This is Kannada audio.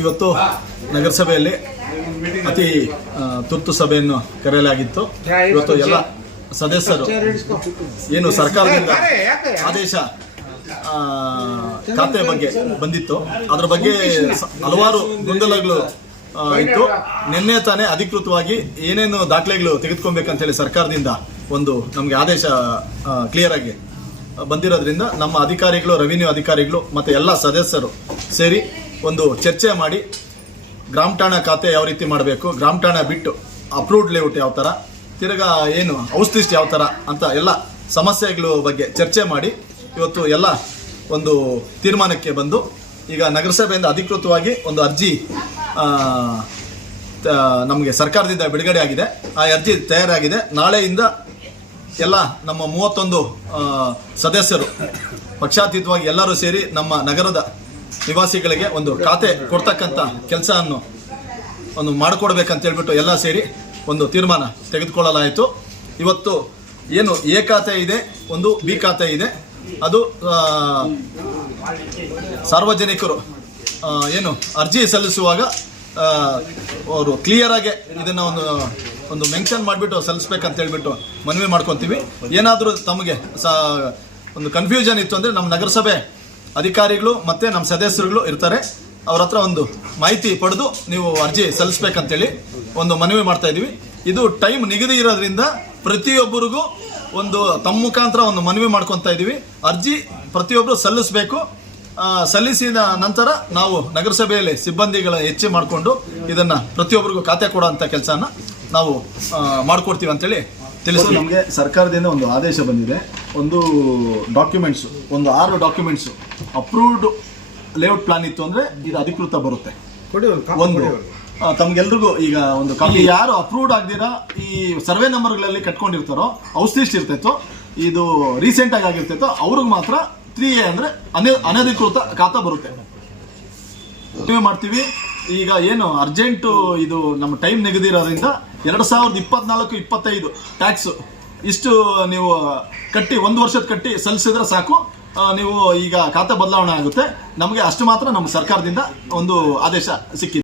ಇವತ್ತು ನಗರಸಭೆಯಲ್ಲಿ ಅತಿ ತುರ್ತು ಸಭೆಯನ್ನು ಕರೆಯಲಾಗಿತ್ತು. ಇವತ್ತು ಎಲ್ಲ ಸದಸ್ಯರು ಏನು ಸರ್ಕಾರದಿಂದ ಆದೇಶ ಖಾತೆ ಬಗ್ಗೆ ಬಂದಿತ್ತು. ಅದ್ರ ಬಗ್ಗೆ ಹಲವಾರು ಗೊಂದಲಗಳು ಇತ್ತು. ನಿನ್ನೆ ತಾನೇ ಅಧಿಕೃತವಾಗಿ ಏನೇನು ದಾಖಲೆಗಳು ತೆಗೆದುಕೊಬೇಕಂತ ಹೇಳಿ ಸರ್ಕಾರದಿಂದ ಒಂದು ನಮಗೆ ಆದೇಶ ಕ್ಲಿಯರ್ ಆಗಿ ಬಂದಿರೋದ್ರಿಂದ ನಮ್ಮ ಅಧಿಕಾರಿಗಳು ರೆವಿನ್ಯೂ ಅಧಿಕಾರಿಗಳು ಮತ್ತೆ ಎಲ್ಲ ಸದಸ್ಯರು ಸೇರಿ ಒಂದು ಚರ್ಚೆ ಮಾಡಿ ಗ್ರಾಮ ಠಾಣಾ ಖಾತೆ ಯಾವ ರೀತಿ ಮಾಡಬೇಕು, ಗ್ರಾಮ ಠಾಣಾ ಬಿಟ್ಟು ಅಪ್ರೂವ್ಡ್ ಲೇಔಟ್ ಯಾವ ಥರ ತಿರ್ಗಾ ಏನು ಲಿಸ್ಟ್ ಯಾವ ಥರ ಅಂತ ಎಲ್ಲ ಸಮಸ್ಯೆಗಳ ಬಗ್ಗೆ ಚರ್ಚೆ ಮಾಡಿ ಇವತ್ತು ಎಲ್ಲ ಒಂದು ತೀರ್ಮಾನಕ್ಕೆ ಬಂದು ಈಗ ನಗರಸಭೆಯಿಂದ ಅಧಿಕೃತವಾಗಿ ಒಂದು ಅರ್ಜಿ ನಮಗೆ ಸರ್ಕಾರದಿಂದ ಬಿಡುಗಡೆ ಆಗಿದೆ. ಆ ಅರ್ಜಿ ತಯಾರಾಗಿದೆ. ನಾಳೆಯಿಂದ ಎಲ್ಲ ನಮ್ಮ ಮೂವತ್ತೊಂದು ಸದಸ್ಯರು ಪಕ್ಷಾತೀತವಾಗಿ ಎಲ್ಲರೂ ಸೇರಿ ನಮ್ಮ ನಗರದ ನಿವಾಸಿಗಳಿಗೆ ಒಂದು ಖಾತೆ ಕೊಡ್ತಕ್ಕಂಥ ಕೆಲಸವನ್ನು ಒಂದು ಮಾಡಿಕೊಡ್ಬೇಕಂತ ಹೇಳ್ಬಿಟ್ಟು ಎಲ್ಲ ಸೇರಿ ಒಂದು ತೀರ್ಮಾನ ತೆಗೆದುಕೊಳ್ಳಲಾಯಿತು. ಇವತ್ತು ಏನು ಎ ಖಾತೆ ಇದೆ, ಒಂದು ಬಿ ಖಾತೆ ಇದೆ. ಅದು ಸಾರ್ವಜನಿಕರು ಏನು ಅರ್ಜಿ ಸಲ್ಲಿಸುವಾಗ ಅವರು ಕ್ಲಿಯರ್ ಆಗಿ ಇದನ್ನ ಒಂದು ಒಂದು ಮೆನ್ಷನ್ ಮಾಡಿಬಿಟ್ಟು ಸಲ್ಲಿಸ್ಬೇಕಂತ ಹೇಳ್ಬಿಟ್ಟು ಮನವಿ ಮಾಡ್ಕೊತೀವಿ. ಏನಾದರೂ ತಮಗೆ ಸ, ಒಂದು ಕನ್ಫ್ಯೂಷನ್ ಇತ್ತು ಅಂದರೆ ನಮ್ಮ ನಗರಸಭೆ ಅಧಿಕಾರಿಗಳು ಮತ್ತು ನಮ್ಮ ಸದಸ್ಯರುಗಳು ಇರ್ತಾರೆ. ಅವ್ರ ಹತ್ರ ಒಂದು ಮಾಹಿತಿ ಪಡೆದು ನೀವು ಅರ್ಜಿ ಸಲ್ಲಿಸ್ಬೇಕಂತೇಳಿ ಒಂದು ಮನವಿ ಮಾಡ್ತಾ ಇದ್ದೀವಿ. ಇದು ಟೈಮ್ ನಿಗದಿ ಇರೋದ್ರಿಂದ ಪ್ರತಿಯೊಬ್ಬರಿಗೂ ಒಂದು ತಮ್ಮ ಮುಖಾಂತರ ಒಂದು ಮನವಿ ಮಾಡ್ಕೊತಾ ಇದ್ದೀವಿ. ಅರ್ಜಿ ಪ್ರತಿಯೊಬ್ಬರು ಸಲ್ಲಿಸಬೇಕು. ಸಲ್ಲಿಸಿದ ನಂತರ ನಾವು ನಗರಸಭೆಯಲ್ಲಿ ಸಿಬ್ಬಂದಿಗಳ ಹೆಚ್ಚು ಮಾಡಿಕೊಂಡು ಇದನ್ನ ಪ್ರತಿಯೊಬ್ಬರಿಗೂ ಖಾತೆ ಕೊಡೋಂಥ ಕೆಲಸನ ನಾವು ಮಾಡಿಕೊಡ್ತೀವಿ ಅಂತೇಳಿ ತಿಳಿಸಿ ನಮಗೆ ಸರ್ಕಾರದಿಂದ ಒಂದು ಆದೇಶ ಬಂದಿದೆ. ಒಂದು ಡಾಕ್ಯುಮೆಂಟ್ಸ್ ಒಂದು ಆರು ಡಾಕ್ಯುಮೆಂಟ್ಸ್ ಅಪ್ರೂವ್ಡ್ ಲೇಔಟ್ ಪ್ಲಾನ್ ಇತ್ತು ಅಂದ್ರೆ ಇದು ಅಧಿಕೃತ ಬರುತ್ತೆ. ಕೊಡಿ ಒಂದು ಕಾಪಿ ಒಂದು. ಕೊಡಿ ಅವ್ರಿಗೆ. ತಮ್ಗೆಲ್ರಿಗೂ ಈಗ ಒಂದು ಕಾಪಿ ಯಾರು ಅಪ್ರೂವ್ಡ್ ಆಗದಿರಾ ಈ ಸರ್ವೆ ನಂಬರ್ಗಳಲ್ಲಿ ಕಟ್ಕೊಂಡಿರ್ತಾರೋ ಔಸ್ ಲಿಸ್ಟ್ ಇರ್ತೈತೋ ಇದು ರೀಸೆಂಟ್ ಆಗಿ ಆಗಿರ್ತೈತೋ ಅವ್ರಿಗೆ ಮಾತ್ರ ತ್ರೀ ಎ ಅಂದ್ರೆ ಅನ ಅನಧಿಕೃತ ಖಾತಾ ಬರುತ್ತೆ. ಮನವಿ ಮಾಡ್ತೀವಿ. ಈಗ ಏನು ಅರ್ಜೆಂಟು ಇದು ನಮ್ಮ ಟೈಮ್ ನೆಗೆದಿರೋದ್ರಿಂದ ಎರಡು ಸಾವಿರದ ಇಪ್ಪತ್ನಾಲ್ಕು ಇಪ್ಪತ್ತೈದು ಟ್ಯಾಕ್ಸ್ ಇಷ್ಟು ನೀವು ಕಟ್ಟಿ, ಒಂದು ವರ್ಷದ ಕಟ್ಟಿ ಸಲ್ಲಿಸಿದ್ರೆ ಸಾಕು. ನೀವು ಈಗ ಖಾತೆ ಬದಲಾವಣೆ ಆಗುತ್ತೆ. ನಮಗೆ ಅಷ್ಟು ಮಾತ್ರ ನಮ್ಮ ಸರ್ಕಾರದಿಂದ ಒಂದು ಆದೇಶ ಸಿಕ್ಕಿದೆ.